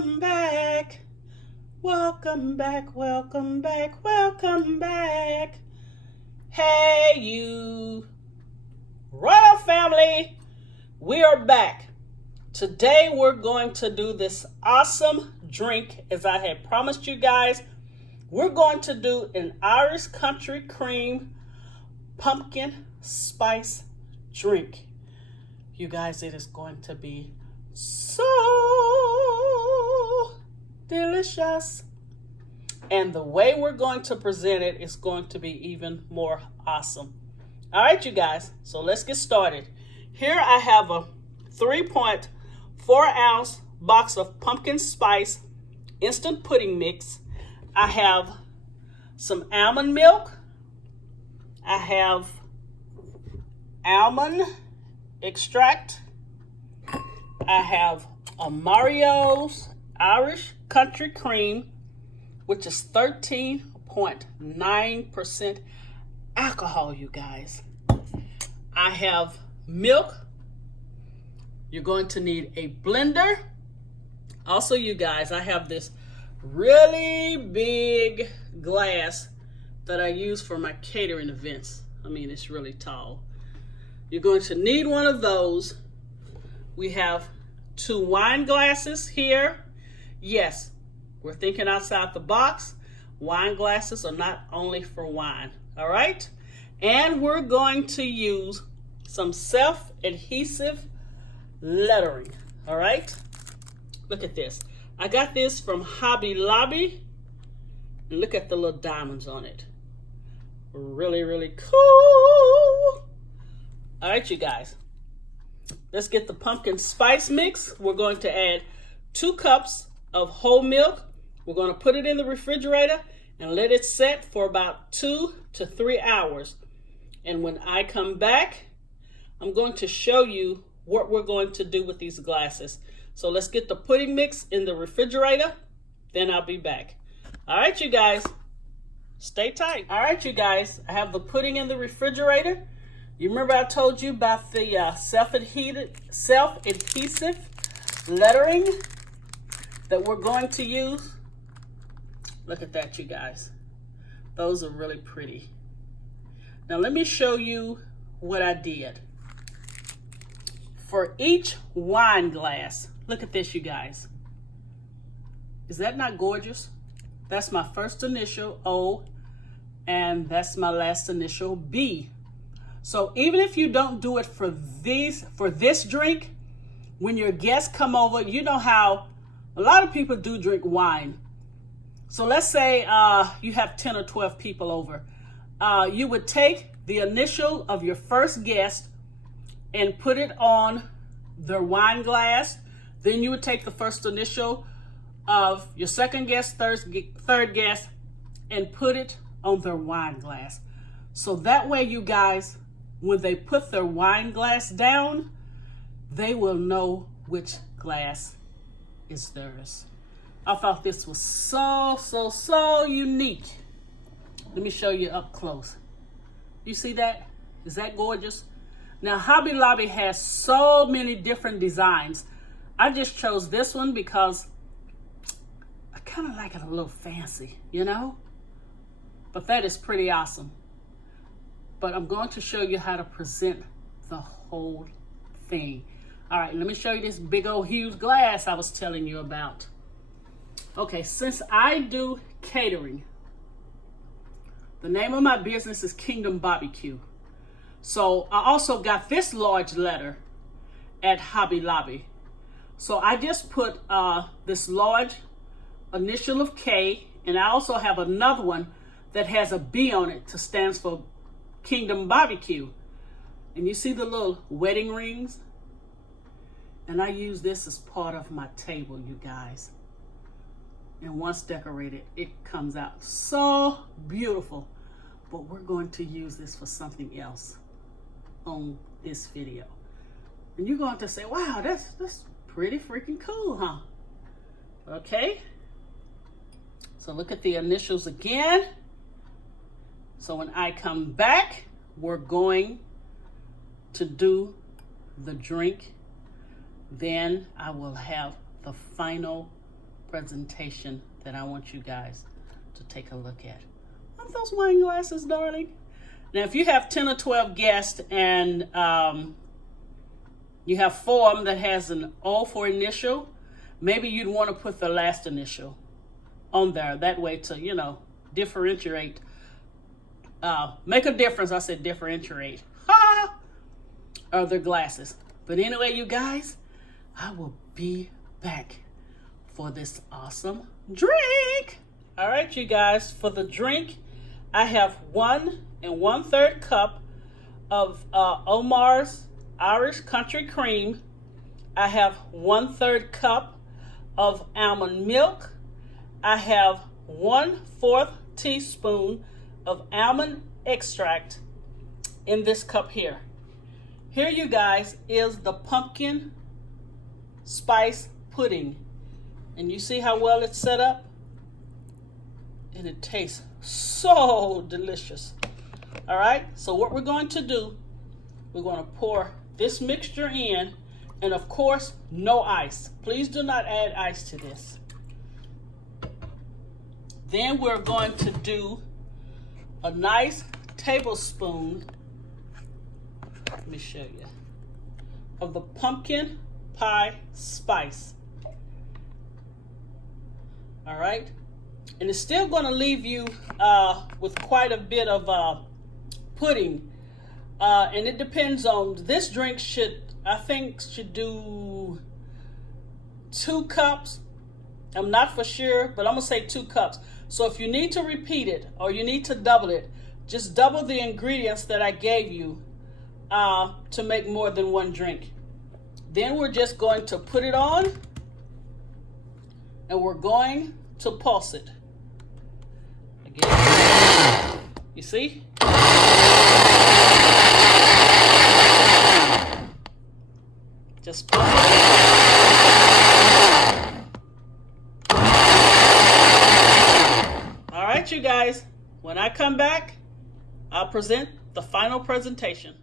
Welcome back. Welcome back, welcome back, welcome back. Hey, you royal family, we are back. Today we're going to do this awesome drink as I had promised you guys. We're going to do an Irish country cream pumpkin spice drink. You guys, it is going to be so delicious. And the way we're going to present it is going to be even more awesome. All right, you guys, so let's get started. Here I have a 3.4 ounce box of pumpkin spice instant pudding mix. I have some almond milk. I have almond extract. I have a Mario's Irish country cream, which is 13.9% alcohol, you guys. I have milk. You're going to need a blender. Also, you guys, I have this really big glass that I use for my catering events. I mean, it's really tall. You're going to need one of those. We have 2 wine glasses here. Yes, we're thinking outside the box. Wine glasses are not only for wine, all right? And we're going to use some self-adhesive lettering, all right? Look at this. I got this from Hobby Lobby. And look at the little diamonds on it. Really, really cool. All right, you guys. Let's get the pumpkin spice mix. We're going to add 2 cups of whole milk. We're going to put it in the refrigerator and let it set for about 2 to 3 hours. And when I come back, I'm going to show you what we're going to do with these glasses. So let's get the pudding mix in the refrigerator, then I'll be back. All right, you guys, stay tight. All right, you guys, I have the pudding in the refrigerator. You remember I told you about the self-adhesive lettering that we're going to use? Look at that, you guys. Those are really pretty. Now let me show you what I did. For each wine glass, look at this, you guys. Is that not gorgeous? That's my first initial, O, and that's my last initial, B. So even if you don't do it for this drink, when your guests come over, you know how a lot of people do drink wine. So let's say you have 10 or 12 people over. You would take the initial of your first guest and put it on their wine glass. Then you would take the first initial of your second guest, third guest, and put it on their wine glass. So that way, you guys, when they put their wine glass down, they will know which glass is theirs. I thought this was so unique. Let me show you up close. You see that? Is that gorgeous? Now, Hobby Lobby has so many different designs. I just chose this one because I kind of like it a little fancy, you know? But that is pretty awesome. But I'm going to show you how to present the whole thing. All right, let me show you this big old huge glass I was telling you about. Okay, since I do catering, the name of my business is Kingdom Barbecue. So I also got this large letter at Hobby Lobby. So I just put this large initial of K, and I also have another one that has a B on it to stands for Kingdom Barbecue. And you see the little wedding rings? And I use this as part of my table, you guys. And once decorated, it comes out so beautiful. But we're going to use this for something else on this video. And you're going to say, wow, that's pretty freaking cool, huh? Okay. So look at the initials again. So when I come back, we're going to do the drink. Then I will have the final presentation that I want you guys to take a look at. Aren't those wine glasses, darling? Now, if you have 10 or 12 guests and you have 4 of them that has an O for initial, maybe you'd want to put the last initial on there. That way to, you know, differentiate. Make a difference. I said differentiate. Ha! Of their glasses. But anyway, you guys, I will be back for this awesome drink. All right, you guys, for the drink, I have 1 1/3 cup of Omar's Irish Country Cream. I have 1/3 cup of almond milk. I have 1/4 teaspoon of almond extract in this cup here. Here, you guys, is the pumpkin spice pudding. And you see how well it's set up? And it tastes so delicious. All right, so what we're going to do, we're going to pour this mixture in, and of course, no ice. Please do not add ice to this. Then we're going to do a nice tablespoon, let me show you, of the pumpkin pie spice. All right, and it's still going to leave you with quite a bit of pudding, and it depends on, this drink should do 2 cups. I'm not for sure, but I'm gonna say 2 cups. So if you need to repeat it or you need to double it, just double the ingredients that I gave you to make more than 1 drink. Then we're just going to put it on, and we're going to pulse it. Again, you see? Just pulse it. All right, you guys, when I come back, I'll present the final presentation.